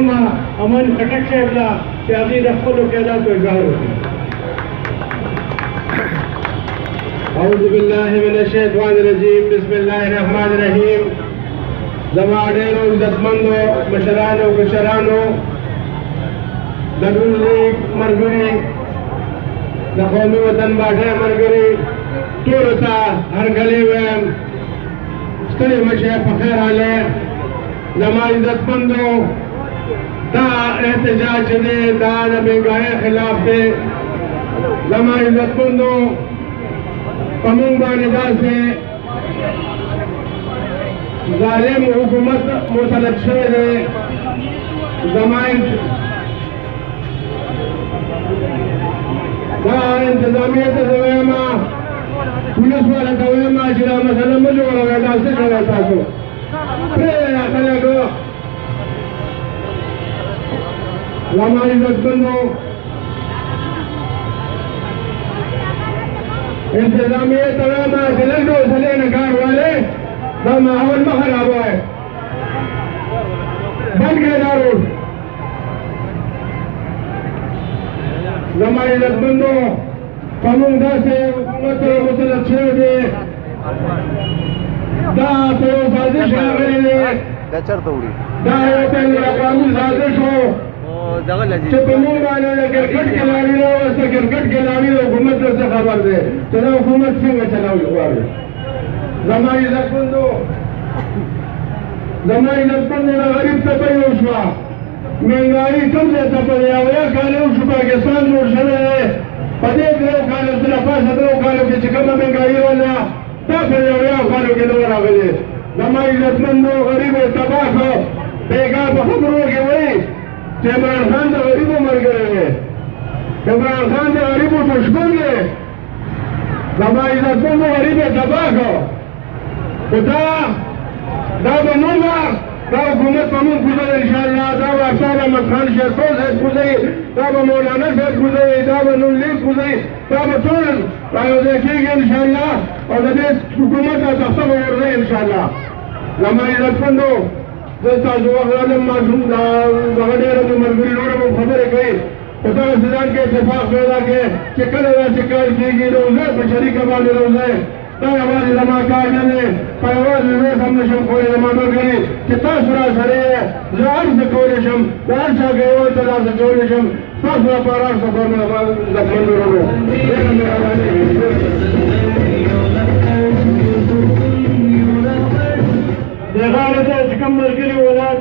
امام امان خټک صاحب لا چې هغې د خپلو قیاداتو اظهار وکړي. اعوذ بالله من الشیطان الرجیم بسم الله الرحمن الرحیم. زما ډېرو عزتمندو مشرانو کشرانو د نون لیګ ملګري د قومي وطن باټۍ ملګري ټولو ته هرکلی وایم ستړي مه شئ په خیر حالې. زما عزتمندو دا احتجاج چې دی دا د مهنګایۍ خلاف دی. زما عزتمندو په موږ باندې داسې ظالم حکومت مسلط شوی دی. زما دا انتظامیه ته زه وایم پولیس والا ته وایم چې دا مسله مه جوړوئ دا څه کوئ تاسو پرېږدئ خلکو. زما عزتمندو انتظامیه ته وایم چې لږ د حوصلې نه کار واخلئ دا ماحول مه خرابوئ بند کړئ دا روډ. زما عزتمندو په موږ داسې حکومت مسلط شوی دی دا په یو سازش راغلی دی. دا یو بین الاقوامي سازش و چې په موږ باندې د کرکټ کھلاړي راوسته. کرکټ کھلاړي د حکومت نه څه خبر دی چې دا حکومت څنګه چلاول غواړي. زما عزتمندو د غریب تپۍ وشوه مهنګایي کوم ځای تپه دی. اویا کال وشو پاکستان جوړ شوی دی. په دې درېو کالو سره پاسه درېو کالو کې چې کومه مهنګایي وله دا په دې اویاو کالو کې نه ورغلې. زما عزتمندو غریب یې تباه کړو. بېګا په خبرو کې وایي چې عمران خان د غریبو ملګری دی. عمران خان د غریبو دشمن دی. زما عزتمندو غریب یې تباه کړو. خو دا به موږ دا حکومت په موږ کوزوي انشاءالله. دا به افسر احمد خان شیرخوا صاحب کوزوي. دا به مولانا صاحب کوزوي. دا به نون لیګ کوزوي. دا به ټول رايوځای کېږي انشاءالله او د دې حکومت او تخته به ورځئ انشاءالله. زما عزتمندو زه ستاسو وخت رالم ماشوم دغه ډېره د ملګري نوره به خبرې کوي په دغه سیدان کې اتفاق پیدا کړي چې کله داسې کار کېږي روزه په شریکه باندې روزه دا یوازې زما کار نه دی. په یوازې زه هم نشم کولی زما ملګري چې تاسو راسره یې زه هر څه کولی شم د هر چا ګیوال ته داسې کولی شم تاسو لپاره هر څه کوم عزتمندو وروڼو ډېره مهرباني. دې غاړې ته چې کوم ملګري ولاد